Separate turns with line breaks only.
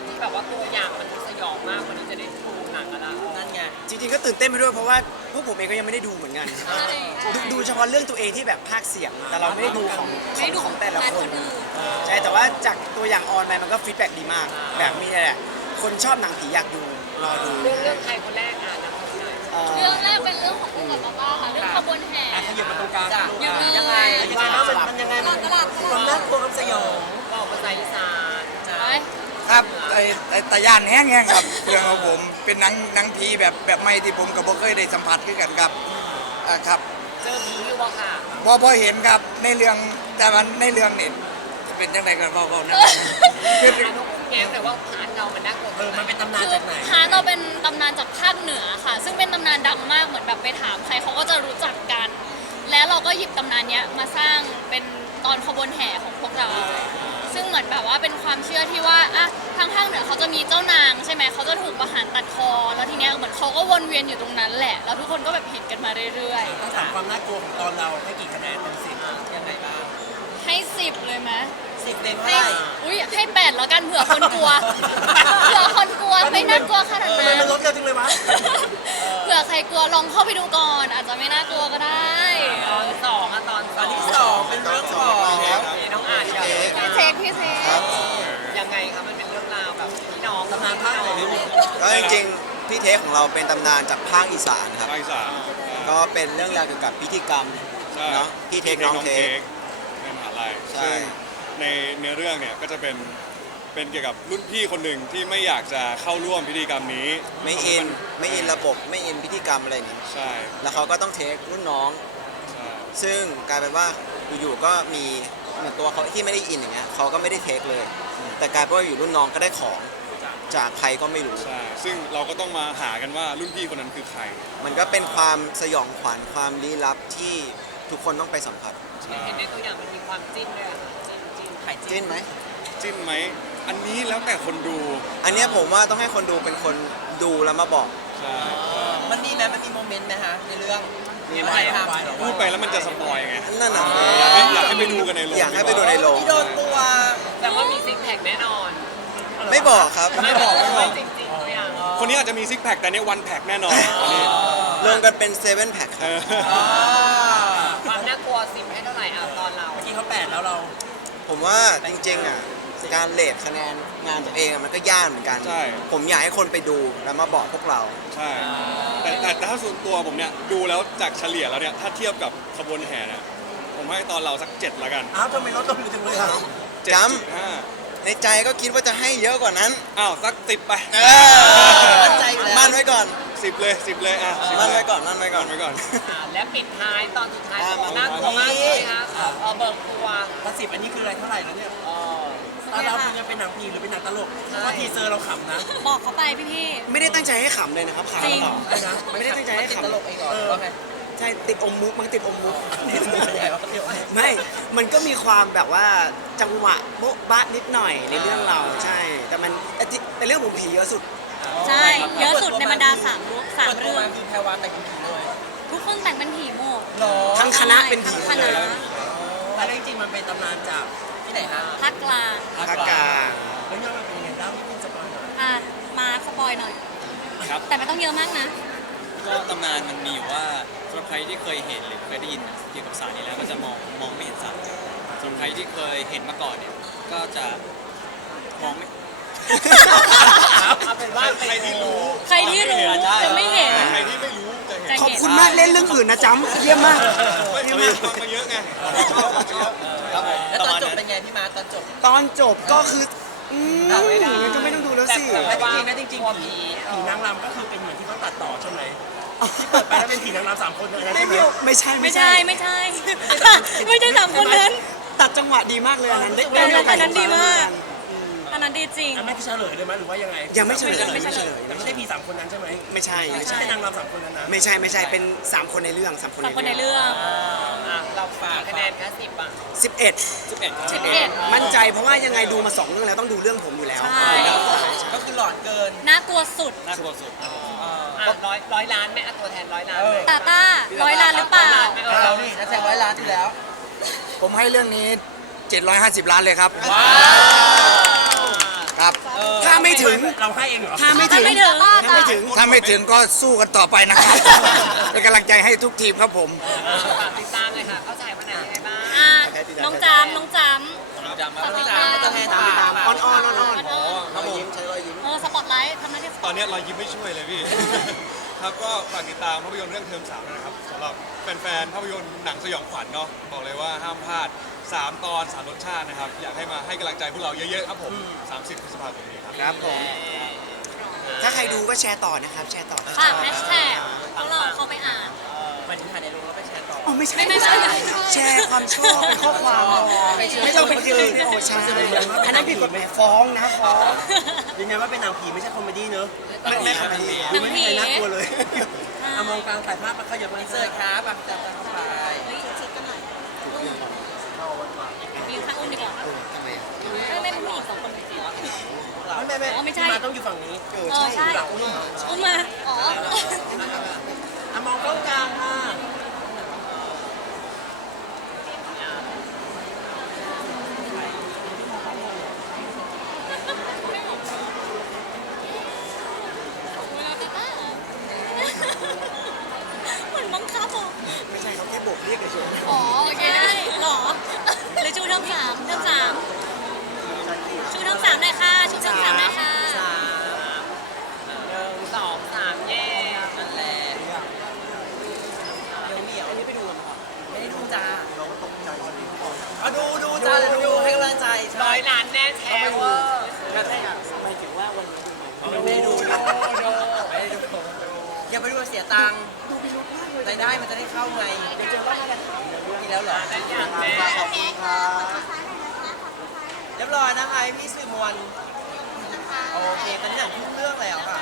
ที่แบบว่าตัวอย่างมันสยองมากวันนี้จะได้ดูหนังกันละนั่นไง
จริงๆก็ตื่นเต้นไปด้วยเพราะว่าพวกผมเองก็ยังไม่ได้ดูเหมือนกันดูเฉพาะเรื่องตัวเองที่แบบภาคเสียงแต่เราไม่ได้ดูของแต่ละคนใช่แต่ว่าจากตัวอย่างออนไลน์มันก็ฟีดแบ็กดีมากแบบนี้แหละคนชอบหนังผีอยากดูรอดู
เรื่องใครคนแรกอ่ะนะคนไหน
เรื่องแรกเป็นเรื่องของคุณกับป้าป้าค่ะเรื่องขบวนแห่
ขยับมาตรงกลาง
ยังไง
มันยังไงมันน่ากลัวกับสยอง
บอกภาษาอีสาน
ครับไอ้ตะยานแห้งครับเรื่องของผมเป็นหนังผีแบบใหม่ที่ผมกับบ่เคยได้สัมผัสคือกันครับครับ
เจอผีอยู่บ่ค่ะ
พอเห็นครับในเรื่องแต่มันในเรื่องนี่เป็นยังไงกันพ่อนะ
คือแง้มแต่ว่าพาร์ทเรามันน่ากลัว
มันเป็นตำนานจากไหน
พาร์ทเราเป็นตำนานจากภาคเหนือค่ะซึ่งเป็นตำนานดังมากเหมือนแบบไปถามใครเขาก็จะรู้จักกันแล้วเราก็หยิบตำนานเนี้ยมาสร้างเป็นตอนขบวนแห่ของพวกเราซึ่งเหมือนแบบว่าเป็นความเชื่อที่ว่าอะทางภาคเหนือเขาจะมีเจ้านางใช่ไหมเขาจะถูกประหารตัดคอแล้วทีเนี้ยเหมือนเขาก็วนเวียนอยู่ตรงนั้นแหละแล้วทุกคนก็แบบเห็นกันมาเรื่อย
ๆต้องถามความน่ากลัวของตอนเราให้กี่คะแนนเป็น10ยังไงบ้าง
ให้10เลยไหม
10เต็ม
ให้อุ้ยให้8แล้วกันเผื่อคนกลัวเผื่อคนกลัวไม่น่ากลัวขนาดนั้น
มันลดเร็วจังเลยวะ
เผื่อใครกลัวลองเข้าไปดูก่อนอาจจะไม่น่ากลัวก็ได้
ตอน2อะตอน
ที่2เป็นเรื่องของ
น้องอ่านกับ
พี่เทค
ยังไงคะมันเป็นเรื่องราวแบบพี่น้อง
ตำนานภาคไหน
ก็จริงๆพี่เทคของเราเป็นตำนานจากภาคอีสานครับ
ภาคอีสาน
ก็เป็นเรื่องราวเกี่ยวกับพิธีกรรมเนาะพี่เทคน้องเทค
ในมหาลัย
ใช่
ในเนื้อเรื่องเนี่ยก็จะเป็นเกี่ยวกับรุ่นพี่คนหนึ่งที่ไม่อยากจะเข้าร่วมพิธีกรรมนี้
ไม่อินระบบไม่อินพิธีกรรมอะไรอย่างนี้
ใช่
แล้วเขาก็ต้องเทครุ่นน้องซึ่งกลายเป็นว่าอยู่ๆก็มีเหมือนตัวเขาที่ไม่ได้อินอย่างเงี้ยเขาก็ไม่ได้เทคเลยแต่กลายเป็นว่าอยู่รุ่นน้องก็ได้ของจากใครก็ไม่รู้
ใช่ซึ่งเราก็ต้องมาหากันว่ารุ่นพี่คนนั้นคือใคร
มันก็เป็นความสยองขวัญความลี้ลับที่ทุกคนต้องไปสัมผัส
เห็นในตัวอย่างมันมีความจิ้นด้วย
จิ้นไหม
จิ้นไหมอันนี้แล้วแต่คนดู
อันนี้ผมว่าต้องให้คนดูเป็นคนดูแล้วมาบอก
ใช่
มันมีโมเมนต์ไหมฮะในเรื่อง
พูดไปแล้วมันจะสปอยไง
นั่นน่ะ
อยากให้ไปดูกันในโรง
อยากให้ไปดูในโรง
ที่โดนตัว
แต่ว่ามีซิกแพคแน่นอน
ไม่บอกครับ
ไม่บอก
จริงๆตัวอย่าง
คนนี้อาจจะมีซิกแพคแต่เนี่ยวันแพคแน่นอน
รวมกันเป็น7 แพ็คครับ
ความน่ากลัว10ให้เท่าไหร่อ่ะตอนเรา
เมื่อกี้เขา8แล้วเรา
ผมว่าจริงๆอ่ะการเรทคะแนนงานตัวเองมันก็ยากเหมือนกันผมอยากให้คนไปดูแล้วมาบอกพวกเรา
ใช่แต่ถ้าส่วนตัวผมเนี่ยดูแล้วจากเฉลี่ยแล้วเนี่ยถ้าเทียบกับขบวนแห่เนี่ยผมให้ตอนเราสัก7ละกัน
อ้าวทำไมลดลงจังเลยครับ
7.5ในใจก็คิดว่าจะให้เยอะกว่านั้น
อ้าวสัก10ไป
มั่นใจอยู่แล้ว
มั่นไว้ก่อน
10เลยอ่ะ
มั่นไว้ก่อน
และปิดท้ายตอนสุดท้ายน่ากลัวมากเลยครับเบิกตัว
10อันนี้คืออะไรเท่าไหร่แล้วเนี่ยตอนเราเป็นหนังผีหรือเป็นหนังตลกเพราะทีเซอร์เราขำนะ
บอกเขาไปพี่
ไม่ได้ตั้งใจให้ขำเลยนะครับ
จริง
ไม่ได้ตั้งใจให้ขำ
ตลกเองก่อน
ใช่ติดอมมุกมันติดอมมุกไม่มันก็มีความแบบว่าจังหวะโบ๊ะบะนิดหน่อยในเรื่องเราใช่แต่เรื่องผมผีเยอะสุด
ใช่เยอะสุดในบรรดา3เรื่อง
คือแพรวาแต่งเป็นผีเลย
ทุกคนแต่งเป็นผีหมด
ทั้งคณะเป็นผี
คณะ
แล้วจริงๆมันเป็นตำนานจากที่ไหนฮะ
ภาคกลาง
แล้ว
ยังมันเป็นยังไงเล่าให้คุณสปอยหน่อย
มาสปอยหน่อย
ครับ
แต่ไม่ต้องเยอะมากนะ
ก็ตำนานมันมีอยู่ว่าสำหรับใครที่เคยเห็นหรือเคยได้ยินเกี่ยวกับสารนี้แล้วก็จะมองไม่เห็นสารส่วนใครที่เคยเห็นมาก่อนเนี่ยก็จะมองไม่
เอาเป็นว่า
ใครที่รู้
จะไม่เห็น
ใครที่ไม่รู้จะเห็น
ขอบคุณมากเล่นเรื่องอื่นนะจ๊ำเยี่ยมมาก
มาเยอะไง
แล้วตอนจบเป็นไงพี่มา
ตอนจบก็คืองั้นก็ไม่ต้องดูแล้วสิ
จริงผีนางรำก็คือเป็นเหมือนที่เขาตัดต่อใช่ไหมที่เปิดไปแล้วเป็นผีนางรำ3 คนอะไรใช่ไหม
ไม่ใช่
ไม่ใช่3 คนนั้น
ตัดจังหวะดีมากเลยอันนั้น
ดีมากอันนั้นดีจริง
ไม่เฉลยเลยไหมหรือว่ายังไง
ยังไม่เฉลย
แต่ไม่ใช่ผี3 คนนั้นใช่ไหม
ไม่ใช่
นางรำ3 คนนั้นนะ
ไม่ใช่เป็น3 คนในเรื่อง3 คน
ในเรื่อง
เราฝากคะแนนแค่10อ่ะ
11มั่นใจเพราะว่ายังไงดูมา2 เรื่องแล้วต้องดูเรื่องผมอยู่แล้ว
ก็คือหลอนเกิน
น่ากลัวสุด
100 ล้านไหมตัวแทน100 ล้าน
ตา100 ล้านหรือเปล่า
เรานี่นักแสดง100 ล้านที่แล้ว
ผมให้เรื่องนี้750 ล้านเลยครับคครับ
ถ้าไม่ถึง
เราให้เองเหรอ
ถ้าไม่ถึง ถ้าไม่ถึง
ถ้าไม่ถึงก็สู้กันต่อไปนะครับ เป็นกำลังใจให้ทุกทีมครับผม
ฝากติดตามเลยค่ะ เข้าใจวันไหนยังไงบ้าง
อ่ะน้องจามน้องจาม
จำมา
ติด
ตามตัวแทนตาม
ออน
ครับผม
สปอตไลท์ทำหน้าที่
ตอนนี้รอยยิ้มไม่ช่วยเลยพี่ ครับก็ฝากติดตามภาพยนตร์เรื่องเทอม3นะครับสำหรับแฟนๆภาพยนตร์หนังสยองขวัญเนาะบอกเลยว่าห้ามพลาด 3 ตอน 3 รสชาตินะครับ อยากให้มาให้กำลังใจพวกเราเยอะๆครับผม 30 พฤษภาคมนี้ครับ
ครับผม ถ้าใครดูก็แชร์ต่อนะครับ แชร์ต่อ
ค่ะแฮชแท็กพวกเราเข้าไปอ่าน
วันที่ถ่ายในโรงแล้วไปแชร์ต่อ
อ๋อไม่ใช่
ไม่ใช่
แชร์ความชอบเป็นข้อความ ไม่ต้องเป็นชื่อโอ้ใช่อันนั้นผิดกฎหมายฟ้องนะฟ้อง
ยังไงว่าเป็นหนังผีไม่ใช่คอมเมดี้เนอะ
ไม่ครับพี่
ดูไม่มีใครน่ากลัวเลยมองกลางถ่ายภาพมาขยับมา
เสิร์ชครับแบบจับเข้าไป
เฮ้ยชิดกันหน่อยยืนข้างอุ้มดีกว่า
ทำไมอ่ะ
ไม่เป็นผู้หญิงสองคนจริงๆ
ไม่
อ๋อไม่ใช่
มาต้องอยู่ฝั่งนี้
ใช่อุ้มมาอ๋อ
มองกล้องกลางค่ะ
เหมือนบังคับอ่ะ
ไม่ใช่เขาแค่โบกเรียกเฉย
อ๋อโอเคหรอหรือชูเทอมสามชูเทอมสามหน่อยค่ะชูเทอมสามหน่อยค่ะ
1 2 3 เย่นั่นแหละเหมียวนี่ไปดูกันไม่ได้ดูจ้าเราก็ตกใจดูจ้าดูให้กำลังใจ100 ล้านแน่แชร์เวอร์ไม่ได้ดูอย่าไปดูเสียตังค์รายได้มันจะได้เข้าไงเดี๋ยวเจอว่ามีแล้วเหรอได้อย่างแม่เรียบร้อยนะคะพี่สื่อมวลโอเคตอนนี้หนังทุกเรื่องแล้วค่ะ